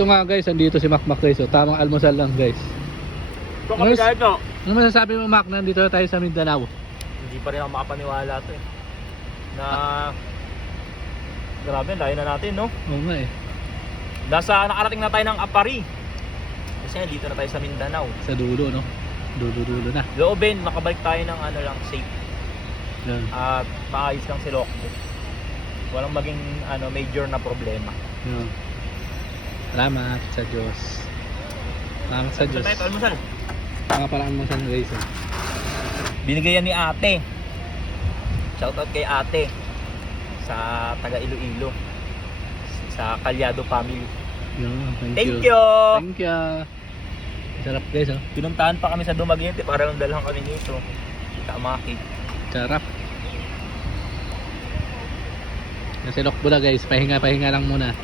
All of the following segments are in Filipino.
Ito nga guys, andito si Mac guys. So, tamang almusal lang guys. Ito kami kahit no. Ano masasabi mo Mac, nandito na tayo sa Mindanao? Hindi pa rin ako makapaniwala to eh. Na grabe, layo na natin no. Oo nga eh. Nakarating na tayo ng Apari. Kasi dito na tayo sa Mindanao. Sa dulo no. Dulo na. Loobin, makabalik tayo ng ano lang, safe. Yan. At maayos lang si Lokbo. Walang maging major na problema. Yan. Salamat sa Diyos. Salamat sa Diyos. Saan tayo almusal? Mga parang almusal guys. Binigay yan ni ate. Shoutout kay ate. Sa taga Iloilo. Sa Calyado family. Yan, Thank you! Thank you. Sarap guys oh. Pinuntahan pa kami sa Dumaguete para lang dalhan kami nito. Kita makit. Sarap. Kasi Lokbo na guys, pahinga lang muna.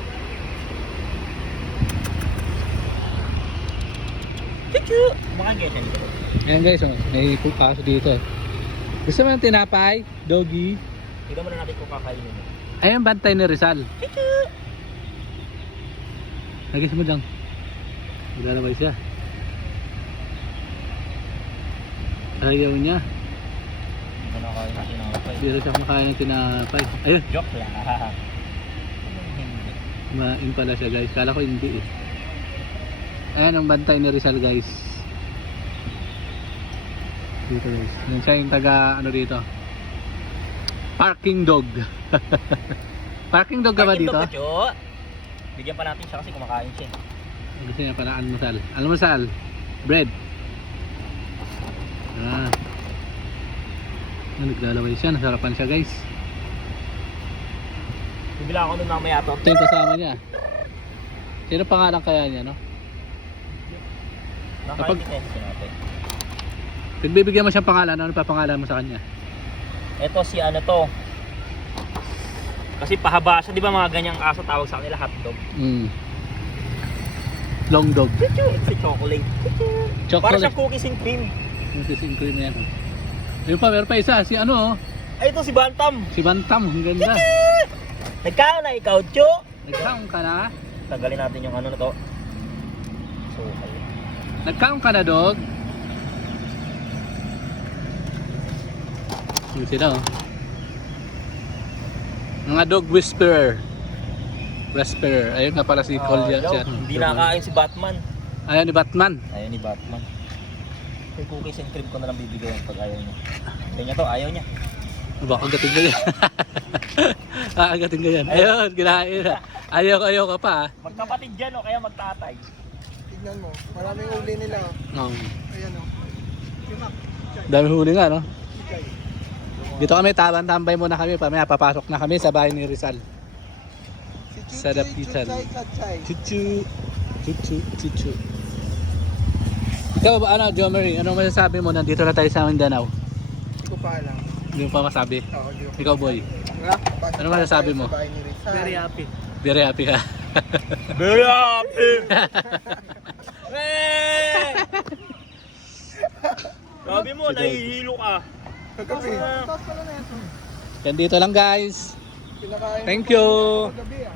Thank you! Makagaya siya dito. Ayan guys, oh, may kaso dito. Gusto mo ng tinapay? Doggy? Tignan mo na natin kung kakainin mo. Ayan, bantay ni Rizal. Thank you! Nagis mo lang. Maglalabay siya. Ayaw niya. Hindi ko nakakain natin tinapay. Biro siya kumakain ng tinapay. Ayun, Joke lang. Hindi. kumain pala siya guys. Kala ko hindi eh. Ayan ang bantay ni Rizal guys. Dito guys. Yan siya yung taga ano dito. Parking dog. Parking dog ka ba dito? Parking dog ka, bigyan pa natin siya kasi kumakain siya. Gusto niya pala almusal. Almusal. Bread. Ah. Naglalaway siya. Nasarapan siya guys. Bibila ako nun mamaya to. Ito yung kasama niya. Sino pangalan kaya niya no? Nakain din siya natin. Pagbibigyan mo siyang pangalan, ano pa pangalan mo sa kanya? Ito si ano to. Kasi pahaba siya, di ba mga ganyang aso tawag sa kanila hotdog. Long dog. It's a chocolate. Para Chocolate. siyang cookies and cream. Cookies and cream yan. Ayun pa, meron pa isa. Si ano oh. Ay, ito si Bantam. Si Bantam. Ang ganda. Nagkaon na ikaw, Cho. Nagkaon ka na? Tanggalin natin yung ano na to. So, ayun. Nagkaon ka na dog? Yun sila oh. Mga dog whisperer. Whisperer. Ayun nga pala si Collier. Hindi nakakain si Batman. Ayun ni Batman. Ayaw ni Batman. Yung cookies and cream ko na lang bibigay pag ayaw niya. Ayaw niya to, ayaw niya. Baka agatin ka yan. Agatin ka yan. Ayun, kinain na. Ayaw ka pa ah. Magkapatid dyan o kaya magtatay. Tignan mo, maraming uli nila. Oh. Ayan o. Dami huli nga no. Dito kami tambay muna kami. Pamaya papasok na kami sa bahay ni Rizal. Sa dapitan. Chuchu. Chuchu. Ikaw ba ano, Jomery? Anong masasabi mo? Nandito na tayo sa Mindanao. Hindi ko pa alam. Hindi mo pa masabi. Oo, hindi ko. Ikaw boy. Ano masasabi mo? Very happy. Very happy ka. Very happy! Sabi mo, nahihilo ka. Kagabi. Tapos pala na ito. Yan dito lang guys. Pinakain Thank ko you. kagabi ah.